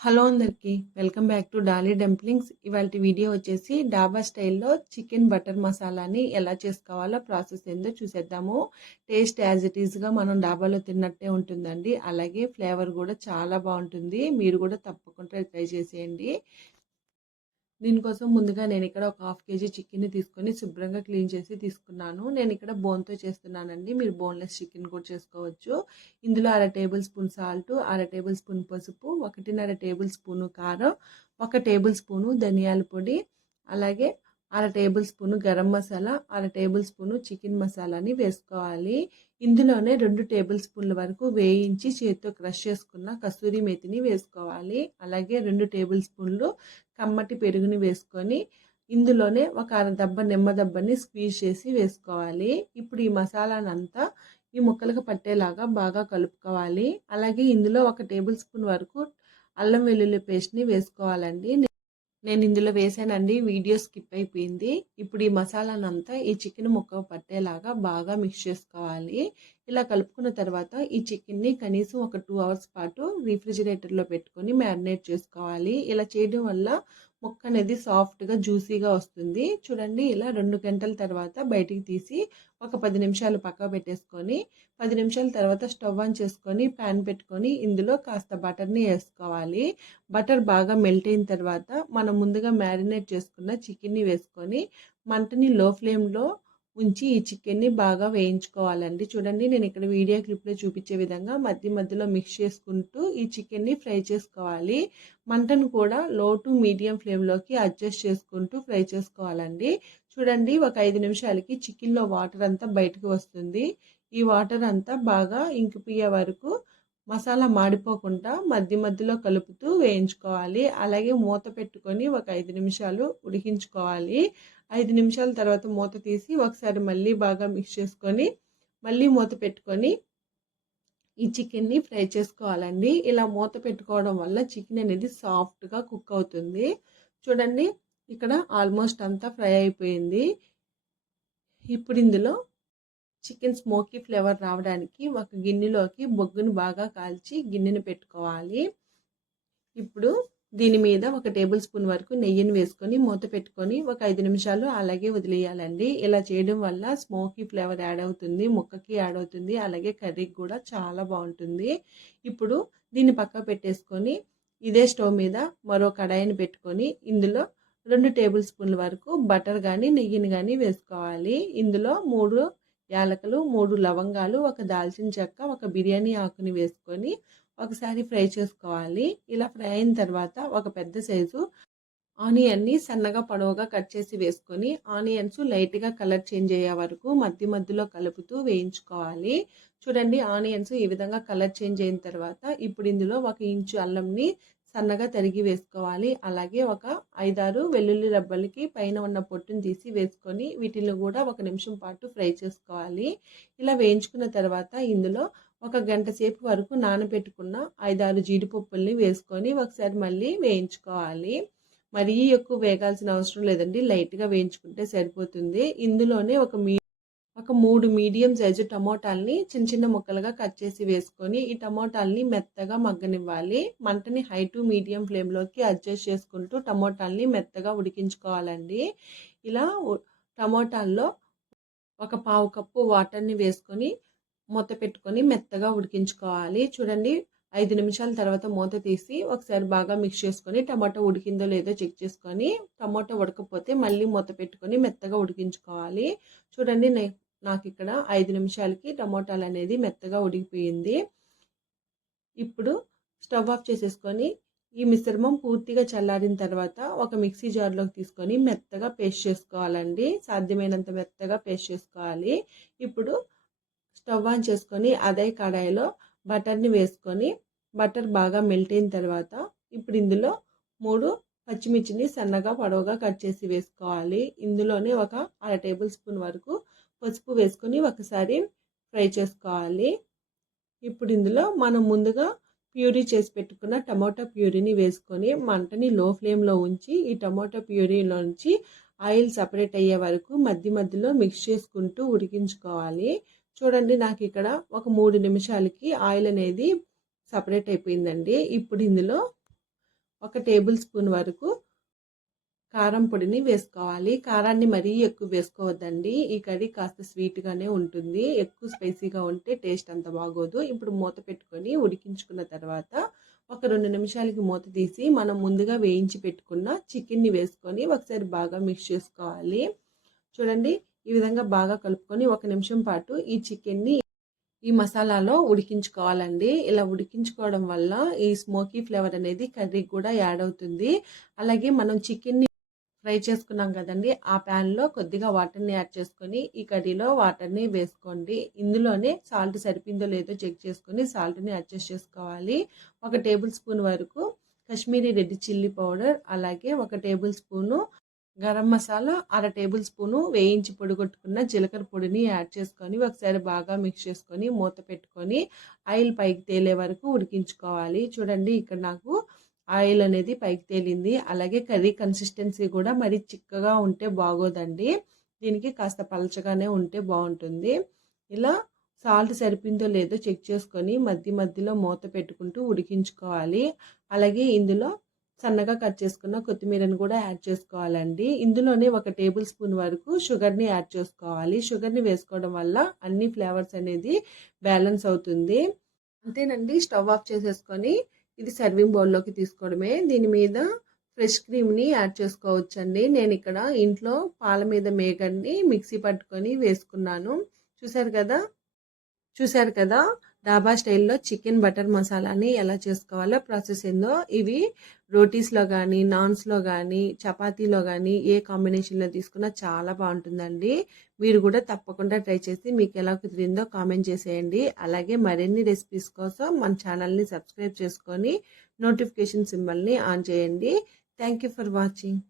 Hello అందరికీ welcome back to Dolly dumplings. ఇవాళ video వచ్చేసి డాబా స్టైల్లో చికెన్ బటర్ మసాలాని ఎలా చేసుకోవాలో ప్రాసెస్ ఏందో చూసేద్దాము. టేస్ట్ యాజ్ ఇట్ ఈస్గా మనం డాబాలో తిన్నట్టే ఉంటుందండి. అలాగే ఫ్లేవర్ కూడా చాలా బాగుంటుంది. మీరు కూడా తప్పకుండా ట్రై చేసేయండి. దీనికోసం ముందుగా నేను ఇక్కడ ఒక హాఫ్ కేజీ చికెన్ని తీసుకొని శుభ్రంగా క్లీన్ చేసి తీసుకున్నాను. నేను ఇక్కడ బోన్తో చేస్తున్నానండి. మీరు బోన్లెస్ చికెన్ కూడా చేసుకోవచ్చు. ఇందులో అర టేబుల్ స్పూన్ సాల్ట్ అర టేబుల్ స్పూన్ పసుపు ఒకటిన్నర టేబుల్ స్పూను కారం ఒక టేబుల్ స్పూను ధనియాల పొడి అలాగే అర టేబుల్ స్పూను గరం మసాలా అర టేబుల్ స్పూను చికెన్ మసాలాని వేసుకోవాలి. ఇందులోనే రెండు టేబుల్ స్పూన్ల వరకు వేయించి చేతితో క్రష్ చేసుకున్న కస్తూరి మెతిని వేసుకోవాలి. అలాగే రెండు టేబుల్ స్పూన్లు కమ్మటి పెరుగుని వేసుకొని ఇందులోనే ఒక అర దెబ్బ స్క్వీజ్ చేసి వేసుకోవాలి. ఇప్పుడు ఈ మసాలానంతా ఈ ముక్కలకు పట్టేలాగా బాగా కలుపుకోవాలి. అలాగే ఇందులో ఒక టేబుల్ స్పూన్ వరకు అల్లం వెల్లుల్లి పేస్ట్ని వేసుకోవాలండి. నేను ఇందులో వేసానండి వీడియో స్కిప్ అయిపోయింది. ఇప్పుడు ఈ మసాలానంతా ఈ చికెన్ ముక్క పట్టేలాగా బాగా మిక్స్ చేసుకోవాలి. ఇలా కలుపుకున్న తర్వాత ఈ చికెన్ని కనీసం ఒక టూ అవర్స్ పాటు రిఫ్రిజిరేటర్లో పెట్టుకొని మ్యారినేట్ చేసుకోవాలి. ఇలా చేయడం వల్ల ముక్క అనేది సాఫ్ట్గా జ్యూసీగా వస్తుంది. చూడండి ఇలా రెండు గంటల తర్వాత బయటికి తీసి ఒక పది నిమిషాలు పక్క పెట్టేసుకొని పది నిమిషాల తర్వాత స్టవ్ ఆన్ చేసుకొని ప్యాన్ పెట్టుకొని ఇందులో కాస్త బటర్ని వేసుకోవాలి. బటర్ బాగా మెల్ట్ అయిన తర్వాత మనం ముందుగా మ్యారినేట్ చేసుకున్న చికెన్ని వేసుకొని మంటని లో ఫ్లేమ్లో ఉంచి ఈ చికెన్ని బాగా వేయించుకోవాలండి. చూడండి నేను ఇక్కడ వీడియో క్లిప్లో చూపించే విధంగా మధ్య మధ్యలో మిక్స్ చేసుకుంటూ ఈ చికెన్ని ఫ్రై చేసుకోవాలి. మంటను కూడా లో టు మీడియం ఫ్లేమ్లోకి అడ్జస్ట్ చేసుకుంటూ ఫ్రై చేసుకోవాలండి. చూడండి ఒక ఐదు నిమిషాలకి చికెన్లో వాటర్ అంతా బయటకు వస్తుంది. ఈ వాటర్ అంతా బాగా ఇంకిపోయే వరకు మసాలా మాడిపోకుండా మధ్య మధ్యలో కలుపుతూ వేయించుకోవాలి. అలాగే మూత పెట్టుకొని ఒక ఐదు నిమిషాలు ఉడికించుకోవాలి. ఐదు నిమిషాల తర్వాత మూత తీసి ఒకసారి మళ్ళీ బాగా మిక్స్ చేసుకొని మళ్ళీ మూత పెట్టుకొని ఈ చికెన్ని ఫ్రై చేసుకోవాలండి. ఇలా మూత పెట్టుకోవడం వల్ల చికెన్ అనేది సాఫ్ట్గా కుక్ అవుతుంది. చూడండి ఇక్కడ ఆల్మోస్ట్ అంతా ఫ్రై అయిపోయింది. ఇప్పుడు ఇందులో చికెన్ స్మోకీ ఫ్లేవర్ రావడానికి ఒక గిన్నెలోకి బొగ్గును బాగా కాల్చి గిన్నెను పెట్టుకోవాలి. ఇప్పుడు దీని మీద ఒక టేబుల్ స్పూన్ వరకు నెయ్యిని వేసుకొని మూత పెట్టుకొని ఒక ఐదు నిమిషాలు అలాగే వదిలేయాలండి. ఇలా చేయడం వల్ల స్మోకీ ఫ్లేవర్ యాడ్ అవుతుంది ముక్కకి యాడ్ అవుతుంది అలాగే కర్రీకి కూడా చాలా బాగుంటుంది. ఇప్పుడు దీన్ని పక్క పెట్టేసుకొని ఇదే స్టవ్ మీద మరో కడాయిని పెట్టుకొని ఇందులో రెండు టేబుల్ స్పూన్ల వరకు బటర్ కానీ నెయ్యిని కానీ వేసుకోవాలి. ఇందులో మూడు యాలకులు మూడు లవంగాలు ఒక దాల్చిన చెక్క ఒక బిర్యానీ ఆకుని వేసుకొని ఒకసారి ఫ్రై చేసుకోవాలి. ఇలా ఫ్రై అయిన తర్వాత ఒక పెద్ద సైజు ఆనియన్ని సన్నగా పొడవుగా కట్ చేసి వేసుకొని ఆనియన్స్ లైట్గా కలర్ చేంజ్ అయ్యే వరకు మధ్య మధ్యలో కలుపుతూ వేయించుకోవాలి. చూడండి ఆనియన్స్ ఈ విధంగా కలర్ చేంజ్ అయిన తర్వాత ఇప్పుడు ఇందులో ఒక ఇంచు అల్లంని సన్నగా తరిగి వేసుకోవాలి. అలాగే ఒక ఐదారు వెల్లుల్లి రబ్బలకి పైన ఉన్న పొట్టుని తీసి వేసుకొని వీటిని కూడా ఒక నిమిషం పాటు ఫ్రై చేసుకోవాలి. ఇలా వేయించుకున్న తర్వాత ఇందులో ఒక గంట సేపు వరకు నానబెట్టుకున్న ఐదారు జీడిపప్పుల్ని వేసుకొని ఒకసారి మళ్ళీ వేయించుకోవాలి. మరీ ఎక్కువ వేగాల్సిన అవసరం లేదండి. లైట్గా వేయించుకుంటే సరిపోతుంది. ఇందులోనే ఒక మీ ఒక మూడు మీడియం సైజు టమోటాల్ని చిన్న చిన్న ముక్కలుగా కట్ చేసి వేసుకొని ఈ టమోటాల్ని మెత్తగా మగ్గనివ్వాలి. మంటని హై టు మీడియం ఫ్లేమ్లోకి అడ్జస్ట్ చేసుకుంటూ టమోటాల్ని మెత్తగా ఉడికించుకోవాలండి. ఇలా టమోటాల్లో ఒక పావు కప్పు వాటర్ని వేసుకొని మూత పెట్టుకొని మెత్తగా ఉడికించుకోవాలి. చూడండి ఐదు నిమిషాల తర్వాత మూత తీసి ఒకసారి బాగా మిక్స్ చేసుకొని టమాటో ఉడికిందో లేదో చెక్ చేసుకొని టమాటో ఉడకపోతే మళ్ళీ మూత పెట్టుకొని మెత్తగా ఉడికించుకోవాలి. చూడండి నాకు ఇక్కడ ఐదు నిమిషాలకి టమోటాలు అనేది మెత్తగా ఉడికిపోయింది. ఇప్పుడు స్టవ్ ఆఫ్ చేసేసుకొని ఈ మిశ్రమం పూర్తిగా చల్లారిన తర్వాత ఒక మిక్సీ జార్లోకి తీసుకొని మెత్తగా పేస్ట్ చేసుకోవాలండి. సాధ్యమైనంత మెత్తగా పేస్ట్ చేసుకోవాలి. ఇప్పుడు స్టవ్ ఆన్ చేసుకొని అదే కడాయిలో బటర్ని వేసుకొని బటర్ బాగా మెల్ట్ అయిన తర్వాత ఇప్పుడు ఇందులో మూడు పచ్చిమిర్చిని సన్నగా పొడవుగా కట్ చేసి వేసుకోవాలి. ఇందులోనే ఒక అర టేబుల్ స్పూన్ వరకు పసుపు వేసుకొని ఒకసారి ఫ్రై చేసుకోవాలి. ఇప్పుడు ఇందులో మనం ముందుగా ప్యూరీ చేసి పెట్టుకున్న టమాటా ప్యూరీని వేసుకొని మంటని లో ఫ్లేమ్లో ఉంచి ఈ టమాటా ప్యూరీలోంచి ఆయిల్ సపరేట్ అయ్యే వరకు మధ్య మధ్యలో మిక్స్ చేసుకుంటూ ఉడికించుకోవాలి. చూడండి నాకు ఇక్కడ ఒక మూడు నిమిషాలకి ఆయిల్ అనేది సపరేట్ అయిపోయిందండి. ఇప్పుడు ఇందులో ఒక టేబుల్ స్పూన్ వరకు కారం పొడిని వేసుకోవాలి. కారాన్ని మరీ ఎక్కువ వేసుకోవద్దండి. ఈ కర్రీ కాస్త స్వీట్గానే ఉంటుంది. ఎక్కువ స్పైసీగా ఉంటే టేస్ట్ అంత బాగోదు. ఇప్పుడు మూత పెట్టుకొని ఉడికించుకున్న తర్వాత ఒక రెండు నిమిషాలకి మూత తీసి మనం ముందుగా వేయించి పెట్టుకున్న చికెన్ని వేసుకొని ఒకసారి బాగా మిక్స్ చేసుకోవాలి. చూడండి ఈ విధంగా బాగా కలుపుకొని ఒక నిమిషం పాటు ఈ చికెన్ని ఈ మసాలాలో ఉడికించుకోవాలండి. ఇలా ఉడికించుకోవడం వల్ల ఈ స్మోకీ ఫ్లేవర్ అనేది కర్రీకి కూడా యాడ్ అవుతుంది. అలాగే మనం చికెన్ని ఫ్రై చేసుకున్నాం కదండి ఆ ప్యాన్లో కొద్దిగా వాటర్ని యాడ్ చేసుకొని ఈ కర్రీలో వాటర్ని వేసుకోండి. ఇందులోనే సాల్ట్ సరిపోయిందో లేదో చెక్ చేసుకొని సాల్ట్ని అడ్జస్ట్ చేసుకోవాలి. ఒక టేబుల్ స్పూన్ వరకు కాశ్మీరీ రెడ్ చిల్లీ పౌడర్ అలాగే ఒక టేబుల్ స్పూను గరం మసాలా అర టేబుల్ స్పూను వేయించి పొడిగొట్టుకున్న జీలకర్ర పొడిని యాడ్ చేసుకొని ఒకసారి బాగా మిక్స్ చేసుకొని మూత పెట్టుకొని ఆయిల్ పైకి తేలే వరకు ఉడికించుకోవాలి. చూడండి ఇక్కడ నాకు ఆయిల్ అనేది పైకి తేలింది. అలాగే కర్రీ కన్సిస్టెన్సీ కూడా మరి చిక్కగా ఉంటే బాగోదండి. దీనికి కాస్త పలచగానే ఉంటే బాగుంటుంది. ఇలా సాల్ట్ సరిపోయిందో లేదో చెక్ చేసుకొని మధ్య మధ్యలో మూత పెట్టుకుంటూ ఉడికించుకోవాలి. అలాగే ఇందులో సన్నగా కట్ చేసుకున్న కొత్తిమీరని కూడా యాడ్ చేసుకోవాలండి. ఇందులోనే ఒక టేబుల్ స్పూన్ వరకు షుగర్ని యాడ్ చేసుకోవాలి. షుగర్ని వేసుకోవడం వల్ల అన్ని ఫ్లేవర్స్ అనేది బ్యాలెన్స్ అవుతుంది. అంతేనండి స్టవ్ ఆఫ్ చేసేసుకొని ఇది సర్వింగ్ బౌల్లోకి తీసుకోవడమే. దీని మీద ఫ్రెష్ క్రీమ్ని యాడ్ చేసుకోవచ్చండి. నేను ఇక్కడ ఇంట్లో పాల మీద మేగడ్ని మిక్సీ పట్టుకొని వేసుకున్నాను. చూసారు కదా? చూసారు కదా? డాబా స్టైల్లో చికెన్ బటర్ మసాలాని ఎలా చేసుకోవాలో ప్రాసెస్ ఏందో ఇవి రోటీస్లో కానీ నాన్స్లో కానీ చపాతీలో కానీ ఏ కాంబినేషన్లో తీసుకున్నా చాలా బాగుంటుందండి. మీరు కూడా తప్పకుండా ట్రై చేసి మీకు ఎలా కుదిరిందో కామెంట్ చేసేయండి. అలాగే మరిన్ని రెసిపీస్ కోసం మన ఛానల్ని సబ్స్క్రైబ్ చేసుకొని నోటిఫికేషన్ సింబల్ని ఆన్ చేయండి. Thank you for watching.